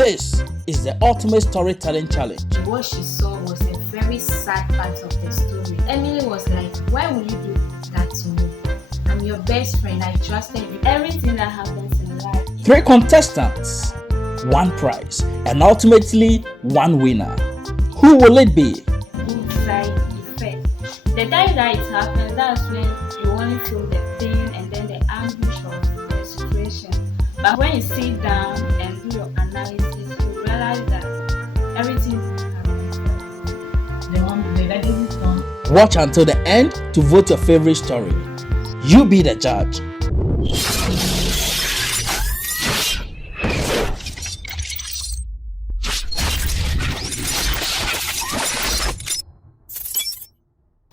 This is the ultimate storytelling challenge. What she saw was a very sad part of the story. Emily was like, why would you do that to me? I'm your best friend. I trusted you. Everything that happens in life. 3 contestants, 1 prize, and ultimately 1 winner. Who will it be? Inside effect. The time that it happens, that's when you only feel the pain and then the anguish of the situation. But when you sit down and do your analysis, you realize that everything happens. Watch until the end to vote your favorite story. You be the judge.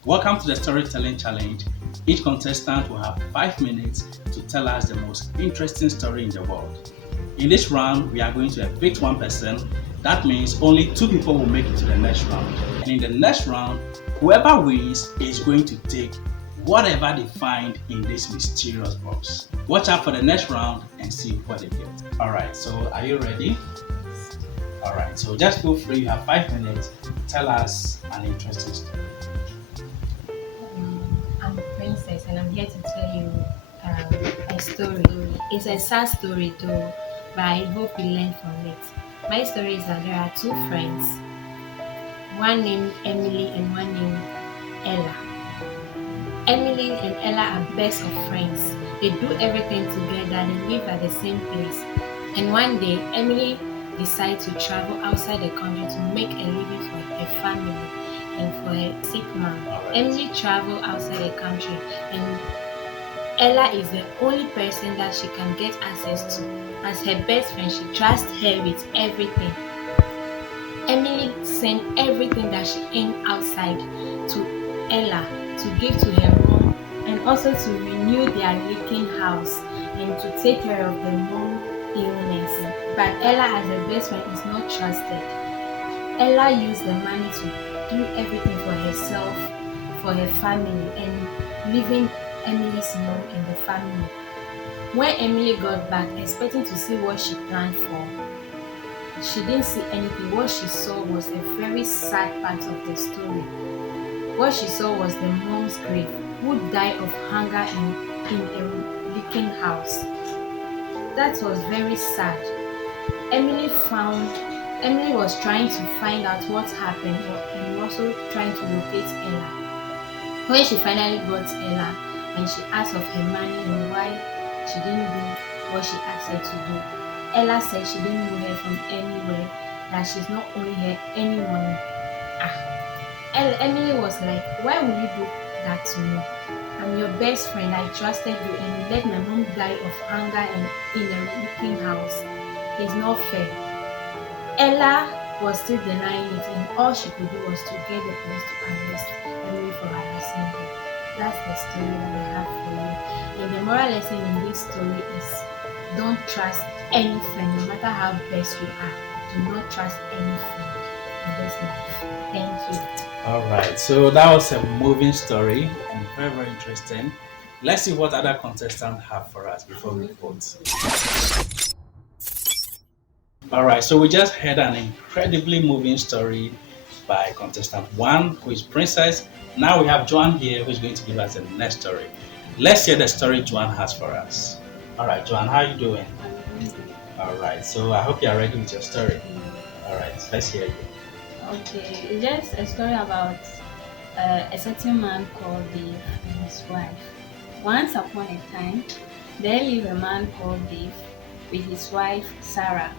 Welcome to the storytelling challenge. Each contestant will have 5 minutes to tell us the most interesting story in the world. In this round, we are going to evict 1 person. That means only 2 people will make it to the next round. And in the next round, whoever wins is going to take whatever they find in this mysterious box. Watch out for the next round and see what they get. Alright, so are you ready? Alright, so just feel free. You have 5 minutes. Tell us an interesting story. I'm a princess and I'm here to tell you a story. It's a sad story though, but I hope you learn from it. My story is that there are 2 friends, one named Emily and one named Ella. Emily and Ella are best of friends. They do everything together. They live at the same place. And one day, Emily decides to travel outside the country to make a living for her family and for her sick man. Right. Emily traveled outside the country, and Ella is the only person that she can get access to. As her best friend, she trusts her with everything. Emily sent everything that she earned outside to Ella to give to her mom, and also to renew their leaking house and to take care of the mom's illness. But Ella, as her best friend, is not trusted. Ella used the money to do everything for herself, for her family, and leaving Emily's mom and the family. When Emily got back, expecting to see what she planned for, she didn't see anything. What she saw was a very sad part of the story. What she saw was the mom's grave, who died of hunger in a leaking house. That was very sad. Emily was trying to find out what happened and also trying to locate Ella. When she finally got Ella and she asked of her money and why she didn't do what she asked her to do, Ella said she didn't know her from anywhere, that she's not owing her any money. Emily was like, why would you do that to me? I'm your best friend. I trusted you and you let my mom die of hunger and in a leaking house. It's not fair. Ella was still denying it, and all she could do was to get the police to arrest Emily for harassing her. That's the story that I have for you. And the moral lesson in this story is, don't trust any friend, no matter how best you are. Do not trust any friend in this life. Thank you. Alright, so that was a moving story and very, very interesting. Let's see what other contestants have for us before we vote. Alright, so we just heard an incredibly moving story by contestant 1, who is Princess. Now we have Joan here, who is going to give us the next story. Let's hear the story Joan has for us. Alright, Joan, how are you doing? Alright, so I hope you are ready with your story. Alright, let's hear you. Okay, it's just a story about a certain man called Dave and his wife. Once upon a time, there lived a man called Dave with his wife Sarah.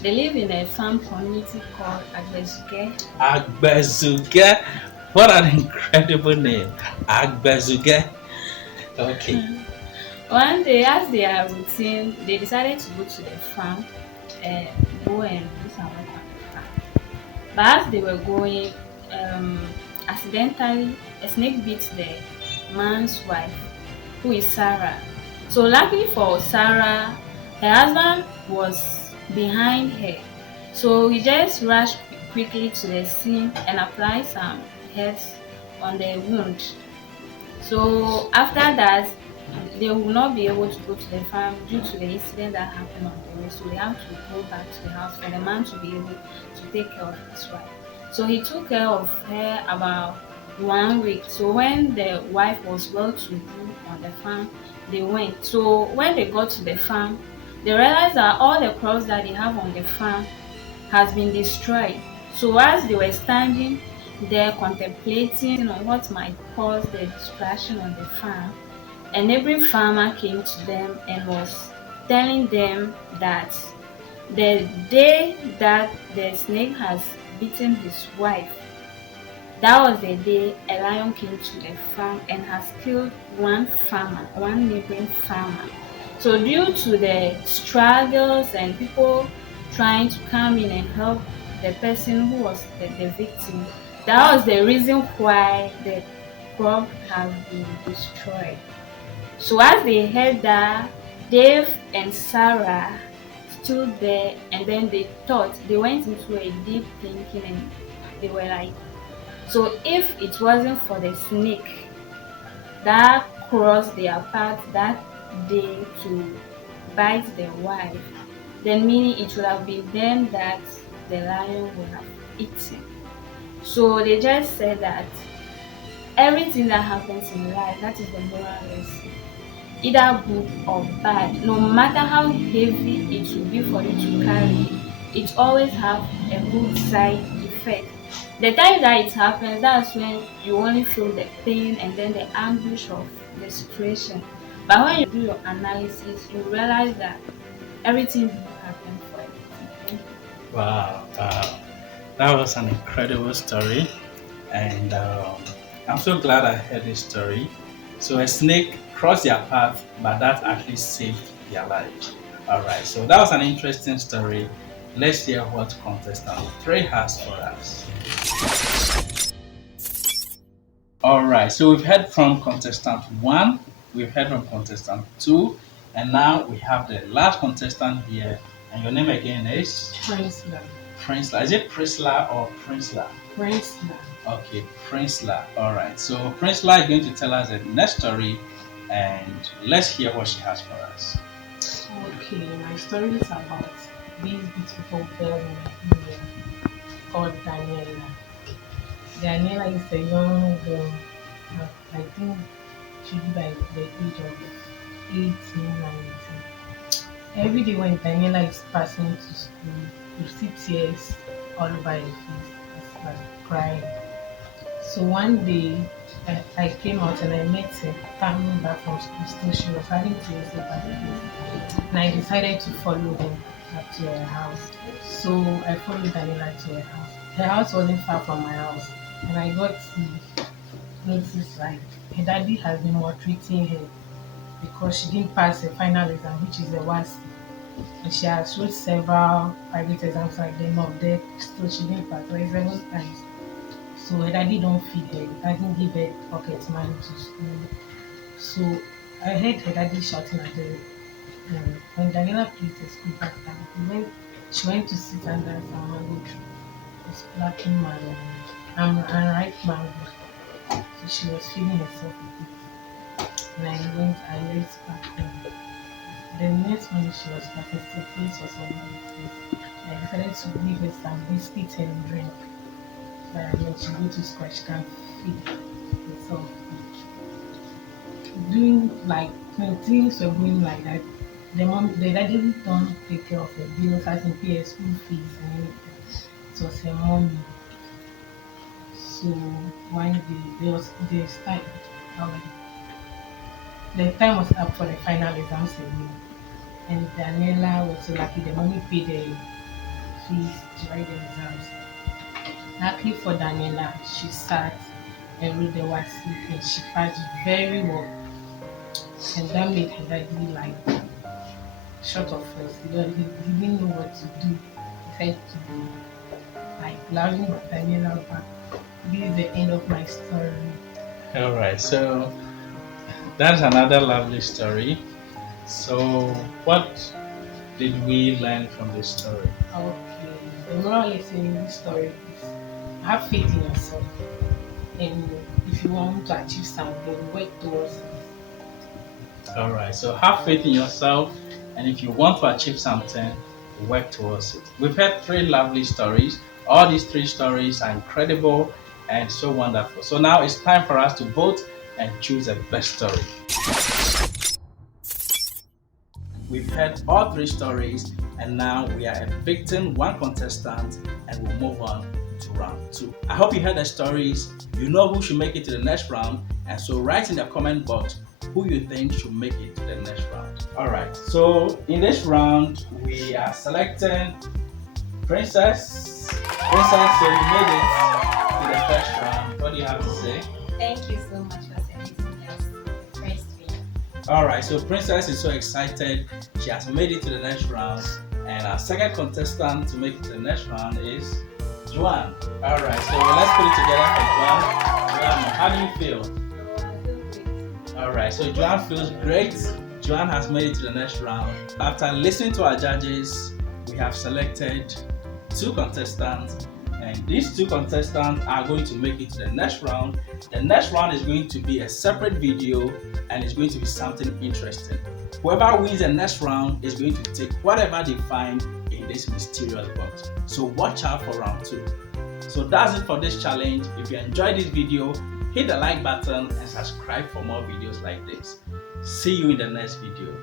They live in a farm community called Agbezuge. Agbezuge? What an incredible name. Agbezuge. Okay. One day, as their routine, they decided to go to the farm and go and do some work on the farm. But as they were going, accidentally, a snake bit the man's wife, who is Sarah. So luckily for Sarah, her husband was behind her. So he just rushed quickly to the scene and applied some herbs on the wound. So after that, they will not be able to go to the farm due to the incident that happened on the way. So they have to go back to the house for the man to be able to take care of his wife. So he took care of her about 1 week. So when the wife was well to do on the farm, they went. So when they got to the farm, they realized that all the crops that they have on the farm has been destroyed. So as they were standing there contemplating on what might cause the destruction on the farm, a neighboring farmer came to them and was telling them that the day that the snake has beaten his wife, that was the day a lion came to the farm and has killed one neighboring farmer. So due to the struggles and people trying to come in and help the person who was the victim, that was the reason why the crop has been destroyed. So as they heard that, Dave and Sarah stood there and then they went into a deep thinking and they were like, so if it wasn't for the snake that crossed their path that day to bite the wife, then meaning it would have been them that the lion would have eaten. So they just said that everything that happens in life, that is the moral lesson. Either good or bad, no matter how heavy it will be for you to carry, it always have a good side effect. The time that it happens, that's when you only feel the pain and then the anguish of the situation. But when you do your analysis, you realize that everything will happen for everything. Wow, that was an incredible story, and I'm so glad I heard this story. So a snake crossed their path, but that actually saved their life. All right, so that was an interesting story. Let's hear what contestant 3 has for us. All right, so we've heard from contestant 1, we've heard from contestant 2, and now we have the last contestant here. And your name again is? Princela. Princela. Is it Prisla or Princela? Princela. Okay, Princela. All right. So Princela is going to tell us the next story, and let's hear what she has for us. Okay, my story is about this beautiful girl in Nigeria called Daniela. Daniela is a young girl. I think she be by the age of 18, 19. Every day when Daniela is passing to school, you see tears all over her face. It's like crying. So one day, I came out and I met her coming back from school. Still, she was having tears over her face, and I decided to follow her up to her house. So I followed Daniela to her house. Her house wasn't far from my house, and I got to notice like her daddy has been maltreating her because she didn't pass her final exam, which is the WASI. And she has wrote several private exams like them of that, so she didn't pass like 7 times. So her daddy don't feed her, doesn't give her pocket money to school. So I heard her daddy shouting at her. When Daniela placed her school back down, she went to sit under some mango tree. It's plucking mango and ripe mango. So she was feeding herself with it. And I went back home. The next morning she was back, her face was on my face. I decided to give her some biscuits and drink. But when she go to school, she can feed herself. Doing like when things were going like that, the daddy don't take care of her bills, as in pay her school fees and everything. It was her mommy. So one day this time, the time was up for the final exams again. And Daniela was so lucky the mommy paid the fees to write the exams. Luckily for Daniela, she sat and wrote the WASI and she passed very well. And that made her daddy like short of words. He didn't know what to do. He said to me, like laughing at Daniela back. This is the end of my story. All right, so that's another lovely story. So, what did we learn from this story? Okay, the moral lesson in this story is have faith in yourself. And if you want to achieve something, work towards it. Alright, so have faith in yourself, and if you want to achieve something, work towards it. We've heard three lovely stories. All these three stories are incredible and so wonderful. So now it's time for us to vote and choose the best story. We've heard all three stories, and now we are evicting one contestant and we'll move on to round 2. I hope you heard the stories. You know who should make it to the next round, and so write in the comment box who you think should make it to the next round. Alright, so in this round we are selecting Princess. Princess, so you made it to the first round. What do you have to say? Thank you so much for selecting us first winner. Alright, so Princess is so excited. She has made it to the next round. And our second contestant to make it to the next round is Joanne. Alright, so let's put it together for Joanne. Joanne, how do you feel? Alright, so Joanne feels great. Joanne has made it to the next round. After listening to our judges, we have selected 2 contestants, and these 2 contestants are going to make it to the next round. The next round is going to be a separate video and it's going to be something interesting. Whoever wins the next round is going to take whatever they find in this mysterious box. So watch out for round 2. So that's it for this challenge. If you enjoyed this video, hit the like button and subscribe for more videos like this. See you in the next video.